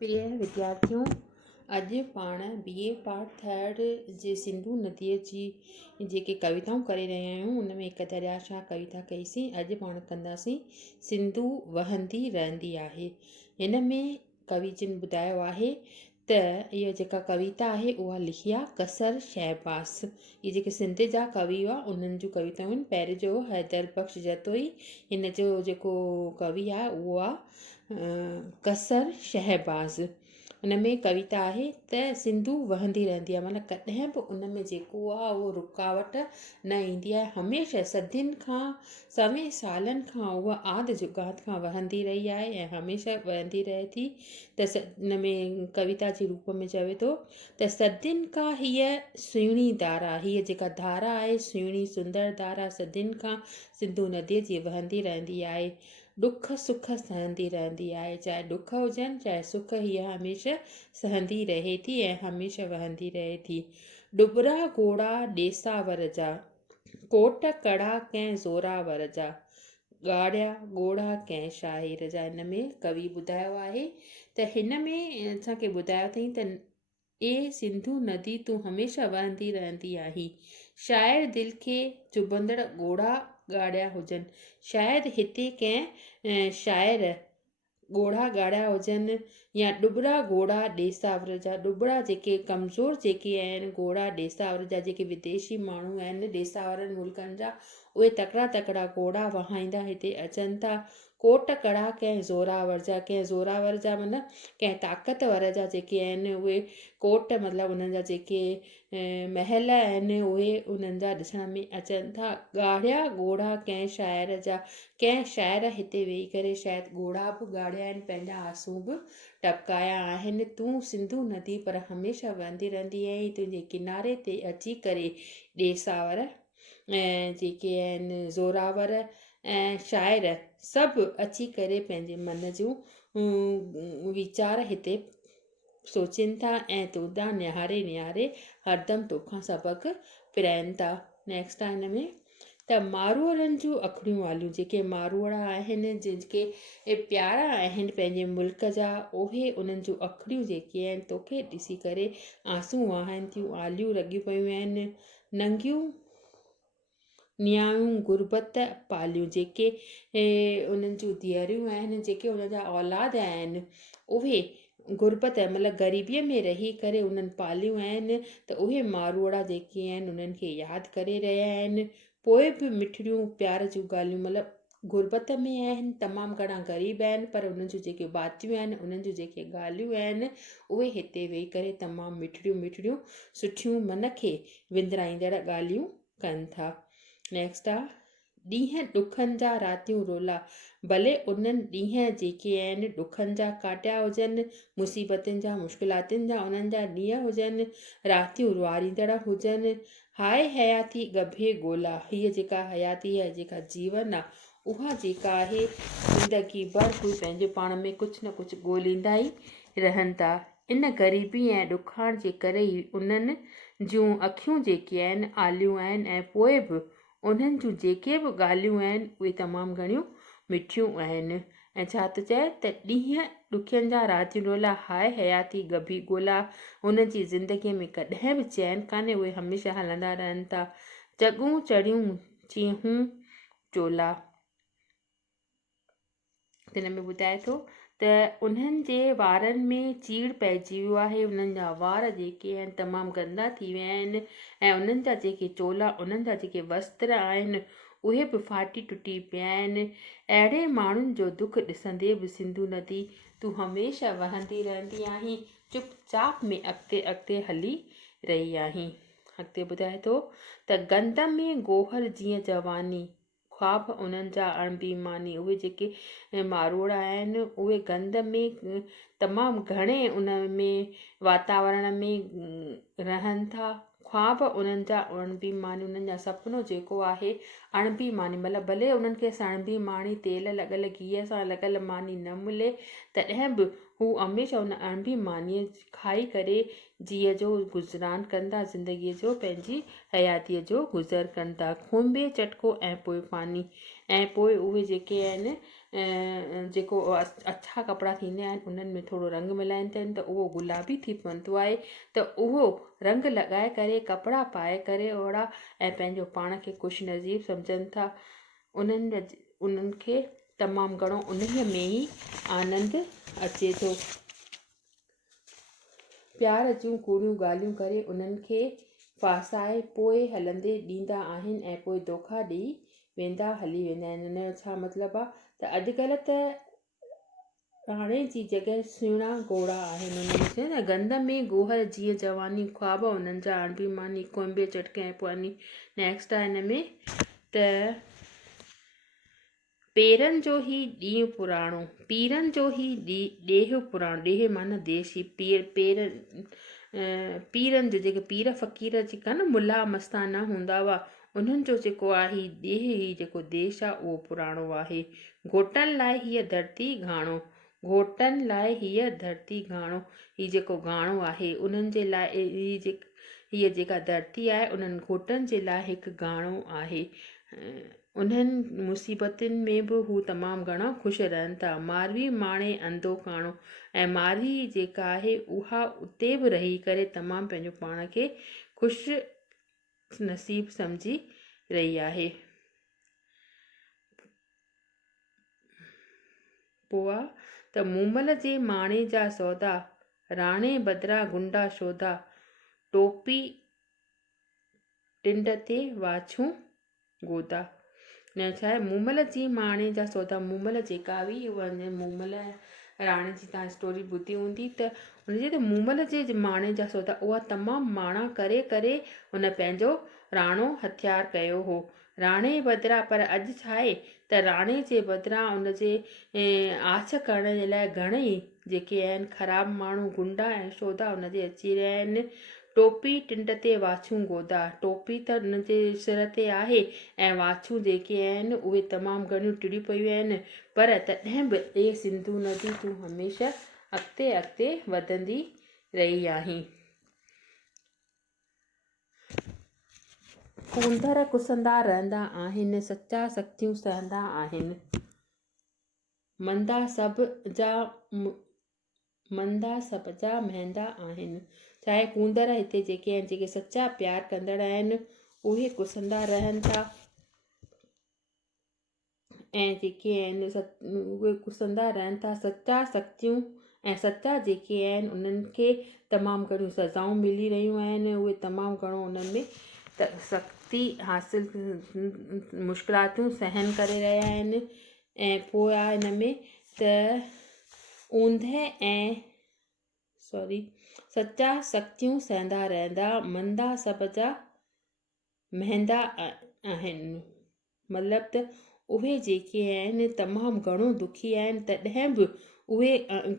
प्रिय विद्यार्थियों, अॼु पाण BA पार्ट थर्ड जे सिंधु नदीअ जी जेके कविताऊं करे रहिया आहियूं उन में हिकु दरियाशाह कविता कईसीं। अॼु पाण कंदासीं सिंधु वहंदी रहंदी आहे। हिन में कवि जिन ॿुधायो आहे त इहा जेका कविता आहे उहा लिखी आहे कसर शहबाज़। इहे जेके सिंध जा कवि हुआ उन्हनि जूं कविताऊं आहिनि। पहिरियों जो हैदर बख़्श जतोई, हिन जो जेको कवि आहे उहो आहे कसर शहबाज़। उन में कविता आहे त सिंधु वहंदी रहंदी आहे, माना कॾहिं बि उन में जेको आहे उहो रुकावट न ईंदी आहे। हमेशह सदियुनि खां सवें सालनि खां उहा आदि जुगात खां वहंदी रही आहे ऐं हमेशह वहंदी रहे थी। त इन में कविता जे रूप में चवे थो त सदियुनि खां हीअ सुहिणी धारा, हीअ जेका धारा आहे सुहिणी सुंदर धारा सदियुनि खां सिंधु नदीअ जी वहंदी रहंदी आहे। दुख सुख सहंदी रहंदी आहे, चाहे दुख हुजनि चाहे सुख, हीअ हमेशह सहंदी रहे थी ऐं हमेशह वहंदी रहे थी। डुबरा घोड़ा ॾेसावर जा, कोट कड़ा कंहिं ज़ोरावर जा, ॻाढ़िया घोड़ा कंहिं शाहिर जा। हिन में कवि ॿुधायो आहे त हिन में असांखे ॿुधायो अथई त ए सिंधु नदी तूं हमेशह वहंदी रहंदी आहीं। शाइर दिलि खे चुभंदड़ घोड़ा ॻाढ़िया हुजनि, शायदि हिते कंहिं शाइर घोड़ा ॻाढ़िया हुजनि या डुबरा घोड़ा ॾेसावर जा। डुबरा जेके कमज़ोर जेके आहिनि घोड़ा ॾेसावर जा, जेके विदेशी माण्हू आहिनि ॾेसावरनि मुल्कनि जा, उहे तकिड़ा तकिड़ा घोड़ा वहाईंदा हिते अचनि था। कोट कड़ा कंहिं ज़ोरावर जा, कंहिं ज़ोरावर जा माना कंहिं ताक़तवर जा जेके आहिनि उहे कोट मतिलबु उन्हनि जा जेके महल आहिनि उहे उन्हनि जा ॾिसण में अचनि था। ॻाढ़िया घोड़ा कंहिं शाइर जा, कंहिं शाइर हिते वेही करे शायदि घोड़ा बि ॻाढ़िया आहिनि, पंहिंजा आंसू बि टपकाया आहिनि। तूं सिंधु नदी पर हमेशह वहंदी रहंदी आहीं, तुंहिंजे किनारे ते अची करे ॾेसावर ऐं जेके आहिनि ज़ोरावर ऐं शाइर सभु अची करे पंहिंजे मन जूं वीचार हिते सोचनि था ऐं तोॾां निहारे निहारे हरदमि तोखां सबक़ु पिराइनि था। नेक्स्ट आहे हिन में त मारूअरनि जूं अखियूं वालियूं, जेके मारूअड़ा आहिनि जेके प्यारा आहिनि पंहिंजे मुल्क जा, उहे उन्हनि जूं अखियूं जेके आहिनि तोखे ॾिसी करे आंसू वहाइनि थियूं, आलियूं लॻियूं पियूं आहिनि। नंगियूं नियाऊं गुरबत पालियूं, जेके उन्हनि जूं धीअरूं आहिनि, जेके उन्हनि जा औलाद आहिनि, उहे गुरबत मतिलबु ग़रीबीअ में रही करे उन्हनि पालियूं आहिनि। त उहे मारूअड़ा जेके आहिनि उन्हनि खे यादि करे रहिया आहिनि। पोइ बि मिठड़ियूं प्यार जूं ॻाल्हियूं, मतिलबु गुरबत में आहिनि, तमामु घणा ग़रीब आहिनि, पर उन्हनि जूं जेके बातियूं आहिनि उन्हनि जूं जेके ॻाल्हियूं आहिनि उहे हिते वेही करे तमामु मिठड़ियूं मिठड़ियूं सुठियूं मन खे विंदराईंदड़ ॻाल्हियूं कनि था। नेक्स्ट आहे ॾींहं ॾुखनि जा रातियूं रोला, भले उन्हनि ॾींहं जेके आहिनि ॾुखनि जा काटिया हुजनि, मुसीबतुनि जा मुश्किलातुनि जा उन्हनि जा ॾींहं हुजनि, रातियूं रुआरींदड़ हुजनि। हाय हयाती गभे ॻोल्हा, हीअ जेका हयाती आहे जेका जीवन आहे उहा जेका आहे ज़िंदगी भर कोई पंहिंजे पाण में कुझु न कुझु ॻोल्हींदा ई रहनि था। इन ग़रीबी ऐं ॾुखाण जे करे ई उन्हनि जूं अखियूं जेके आहिनि आलियूं आहिनि ऐं पोइ बि उन्हनि जूं जेके बि ॻाल्हियूं आहिनि उहे तमामु घणियूं मिठियूं आहिनि। ऐं छा थो चए त ॾींहं ॾुखियनि जा रातियूं रोला, हाय हयाती गभी ॻोल्हा, हुन जी ज़िंदगीअ में कॾहिं बि चैन कान्हे, उहे हमेशह हलंदा रहनि था। चॻूं चढ़ियूं चीहूं चोला, हिन में ॿुधाए थो त उन्हनि जे वारनि में चीड़ पइजी वियो आहे, उन्हनि जा वार जेके आहिनि तमामु गंदा थी विया आहिनि ऐं उन्हनि जा जेके चोला, उन्हनि जा जेके वस्त्र आहिनि उहे बि फाटी टुटी पिया आहिनि। अहिड़े माण्हुनि जो दुख ॾिसंदे बि सिंधु नदी तूं हमेशह वहंदी रहंदी आहीं, चुपचाप में अॻिते अॻिते हली रही आहीं। अॻिते ॿुधाए थो त गंद में गोहर जीअं जवानी, ख्वाब उन्हनि जा अणबीमानी, उहे जेके मारूअड़ा आहिनि उहे गंद में तमामु घणे उन में वातावरण में रहनि था। ख्वाब उन्हनि जा अणबीमानी, उन्हनि जा सुपिनो जेको आहे अणबीमानी, मतिलबु भले उन्हनि खे सणबी माणी तेल लॻल घीअ सां लॻल मानी न मिले तॾहिं बि हू हमेशह उन अणबीमानीअ खाई करे जीअ जो गुज़रान कंदा, ज़िंदगीअ जो पंहिंजी हयातीअ जो गुज़र कनि था। खुंबे चटको ऐं पोइ पानी, ऐं पोइ उहे जेके आहिनि जेको अछा कपिड़ा थींदा आहिनि उन्हनि में थोरो रंग मिलाईंदा आहिनि त उहो गुलाबी थी पवंदो आहे। त उहो रंग लॻाए करे कपिड़ा पाए करे ओड़ा ऐं पंहिंजो पाण खे ख़ुशि नसीबु सम्झनि था। उन्हनि खे तमामु घणो उन्हीअ में ई आनंदु अचे थो। प्यार जूं कूड़ियूं ॻाल्हियूं करे उन्हनि खे फासाए पोइ हलंदे ॾींदा आहिनि ऐं पोइ धोखा ॾेई हली वेंदा आहिनि। हिन जो छा मतिलबु आहे त अॼुकल्ह त हाणे जी जॻह सुहिणा घोड़ा आहिनि। उन्हनि चयो न गंद में गोहर जीअं जवानी ख्वाब उन्हनि जा अणबी मानी कोयम्बे चटके ऐं पुआनी। नेक्स्ट आहे हिन में त पेरनि जो ई ॾींहुं पुराणो, पीरनि जो ई ॾेह पुराणो, ॾेह माना देश ई पीरनि जो जेके पीर फ़क़ीर जेका न मुला मस्ताना हूंदा हुआ उन्हनि जो जेको आहे ॾेह ई जेको देश आहे उहो पुराणो आहे। घोटनि लाइ हीअ धरती घाणो, घोटनि लाइ हीअ धरती घाणो, हीअ जेको घाणो आहे उन्हनि जे लाइ हीअ जेका धरती आहे उन्हनि घोटनि जे लाइ हिकु घाणो आहे। उन्हनि मुसीबतुनि में बि हू तमामु घणा ख़ुशि रहनि था। मारवी माणे अंधो काणो, ऐं मारवी जेका आहे उहा उते बि रही करे तमामु पंहिंजो पाण खे ख़ुशि नसीबु सम्झी रही आहे। पोइ आहे त मूमल जे माणे जा सौदा, राणे बदिरां गुंडा शोधा, टोपी टिंड ते वाछूं गोदा। न छा आहे मूमल जी माणे जा सौदा, मूमल जेका हुई मूमल राणे जी तव्हां स्टोरी ॿुधी हूंदी त हुनजे त मूमल जे माणे जा सौदा उहा तमामु माणा करे करे हुन पंहिंजो राणो हथियार कयो हो राणे बदिरां। पर अॼु छा आहे त राणे जे बदिरां हुनजे आछ करण जे लाइ घणेई जेके आहिनि ख़राबु माण्हू गुंडा ऐं शोधा हुनजे अची रहिया आहिनि। टोपी टिंड ते वाछूं गोदा, टोपी त हुनजे सिर ते आहे ऐं वाछूं जेके आहिनि उहे तमामु घणियूं टिड़ियूं पियूं आहिनि। पर तॾहिं बि ए सिंधू नदी तूं हमेशह अॻिते अॻिते वधंदी रही आहीं। कूंदर कुसंदा रहंदा आहिनि, सचा सख़्तियूं सहंदा आहिनि, मंदा सभ जा महंदा आहिनि। चाहे कूंदर हिते जेके आहिनि जेके सचा प्यार कंदड़ आहिनि उहे कुसंदा रहनि था ऐं जेके आहिनि उहे कुसंदा रहनि था। सचा सख़्तियूं ऐं सचा जेके आहिनि उन्हनि खे तमामु घणियूं सज़ाऊं मिली रहियूं आहिनि। उहे तमामु घणो उन्हनि में त सख़्ती हासिलु मुश्किलातूं सहन करे रहिया आहिनि। ऐं पोइ आहे हिन में त सचा सख़्तियूं सहंदा रहंदा, मंदा सभ जा महंदा आहिनि। मतिलबु त उहे जेके आहिनि तमामु घणो दुखी आहिनि तॾहिं बि उहे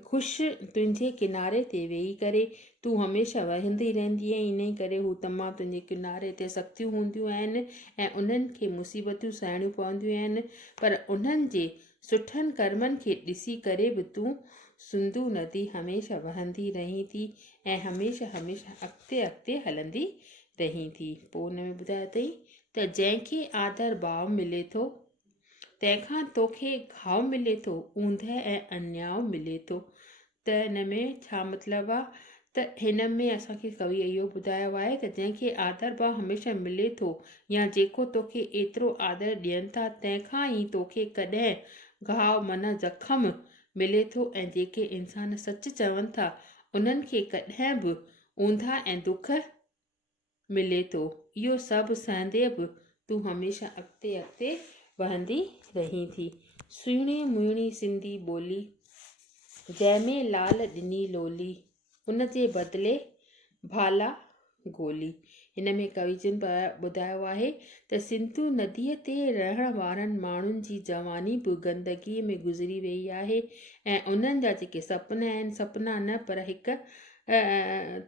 ख़ुशि तुंहिंजे किनारे ते वेही करे तूं हमेशह वहंदी रहंदी आहीं। इन करे हू तमामु तुंहिंजे किनारे ते सख़्तियूं हूंदियूं आहिनि ऐं उन्हनि खे मुसीबतूं सहणियूं पवंदियूं आहिनि। पर उन्हनि जे सुठनि कर्मनि खे ॾिसी करे बि तूं सिंधू नदी हमेशह वहंदी रहीं थी ऐं हमेशह अॻिते अॻिते हलंदी रहीं थी। पोइ हुन में ॿुधायो अथई त जंहिंखे आदर भाव मिले थो तंहिंखां तोखे घाव मिले थो, ऊंध ऐं अन्याव मिले थो। त हिन में छा मतिलबु आहे त हिन में असांखे कवि इहो ॿुधायो आहे त जंहिंखे आदर भाव हमेशह मिले थो या जेको तोखे एतिरो आदर ॾियनि था तंहिंखां ई तोखे कॾहिं घाव माना ज़ख़म मिले थो ऐं जेके इंसान सच चवनि था उन्हनि खे कॾहिं बि ऊंधा ऐं दुख मिले थो। इहो सभु सहंदे बि तूं हमेशह अॻिते अॻिते वहंदी रहीं थी। सुहिणी मुहिणी सिंधी ॿोली जंहिंमें लाल ॾिनी लोली उनजे बदिले भाला गोली। हिन में कवि जिन ॿुधायो आहे त सिंधू नदीअ ते रहण वारनि माण्हुनि जी जवानी बि गंदगीअ में गुज़री वई आहे ऐं उन्हनि जा जेके सपना आहिनि सपना न पर हिकु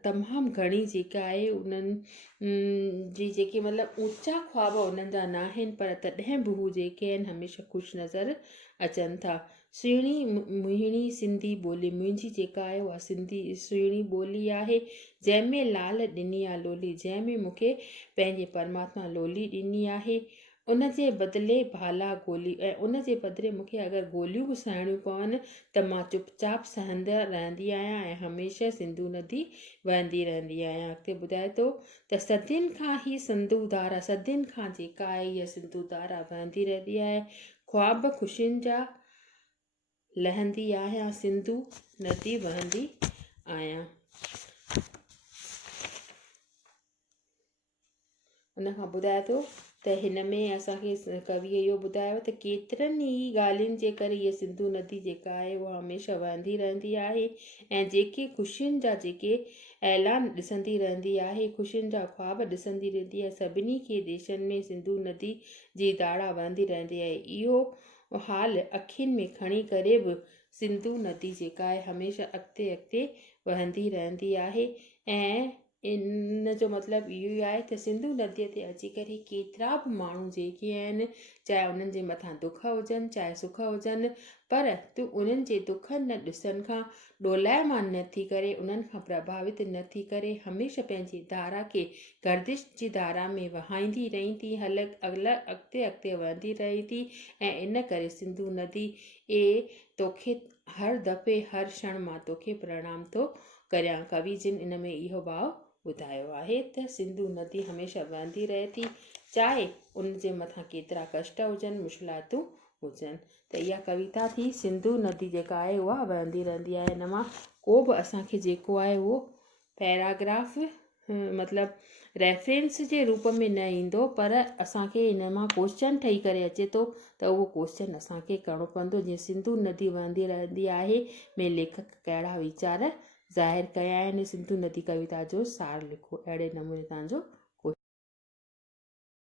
तमामु घणी जेका आहे उन्हनि जी जेके मतिलबु ऊचा ख्वाब उन्हनि जा न आहिनि पर तॾहिं बि हू जेके आहिनि हमेशह ख़ुशि नज़र अचनि था। सुहिणी मुहिणी सिंधी ॿोली मुंहिंजी जेका आहे उहा सिंधी सुहिणी ॿोली आहे जंहिंमें लाल ॾिनी आहे लोली जंहिंमें मूंखे पंहिंजे परमात्मा लोली ॾिनी आहे। उन जे बदिले भाला गोली ऐं उन जे बदिले मूंखे अगरि गोलियूं बि सहणियूं पवनि त मां चुपचाप सहंदड़ रहंदी आहियां ऐं हमेशह सिंधू नदी वहंदी रहंदी आहियां। अॻिते ॿुधाए थो त सदियुनि खां ई सिंधू धारा, सदियुनि खां जेका आहे इहा सिंधू धारा वहंदी रहंदी आहे। ख्वाब ख़ुशियुनि जा लहंदी आहियां, सिंधू नदी वहंदी आहियां। उन खां ॿुधाए थो त हिन में असांखे कविअ इहो ॿुधायो त केतिरनि ई ॻाल्हियुनि जे करे हीअ सिंधू नदी जेका आहे उहा हमेशह वहंदी रहंदी आहे ऐं जेके ख़ुशियुनि जा जेके ऐलान ॾिसंदी रहंदी आहे, ख़ुशियुनि जा ख्वाब ॾिसंदी रहंदी आहे। सभिनी खे देशनि में सिंधू नदी जी धारा वहंदी रहंदी आहे। इहो हाल अखियुनि में खणी करे बि सिंधू नदी जेका आहे हमेशह अॻिते अॻिते वहंदी रहंदी आहे। ऐं इन जो मतिलबु इहो ई आहे त सिंधू नदीअ ते अची करे केतिरा बि माण्हू जेके आहिनि, चाहे उन्हनि जे मथां दुख हुजनि चाहे सुख हुजनि, पर तूं उन्हनि जे दुखनि न ॾिसनि खां ॾोलायमान न थी करे, उन्हनि खां प्रभावित न थी करे हमेशह पंहिंजी धारा खे गर्दिश जी धारा में वहाईंदी रही थी, अॻिते अॻिते वहंदी रहे थी। ऐं इन करे सिंधू नदी तोखे हर दफ़े हर क्षण मां तोखे प्रणाम थो करियां। कवि जिन इन में इहो भाव ॿुधायो आहे त सिंधू नदी हमेशह वहंदी रहे थी, चाहे उन जे मथां केतिरा कष्ट हुजनि, मुश्किलातूं हुजनि। त इहा कविता थी सिंधू नदी जेका आहे उहा वहंदी रहंदी आहे। इन मां को बि असांखे जेको आहे उहो पैराग्राफ मतिलबु रेफरेंस जे रूप में न ईंदो, पर असांखे इन मां क्वेश्चन ठही करे अचे थो त उहो क्वेश्चन असांखे करिणो पवंदो। जीअं सिंधू नदी वहंदी रहंदी आहे में लेखक कहिड़ा वीचार ज़ाहिर कया आहिनि, सिंधू नदी कविता जो सार लिखो। अहिड़े नमूने तव्हांजो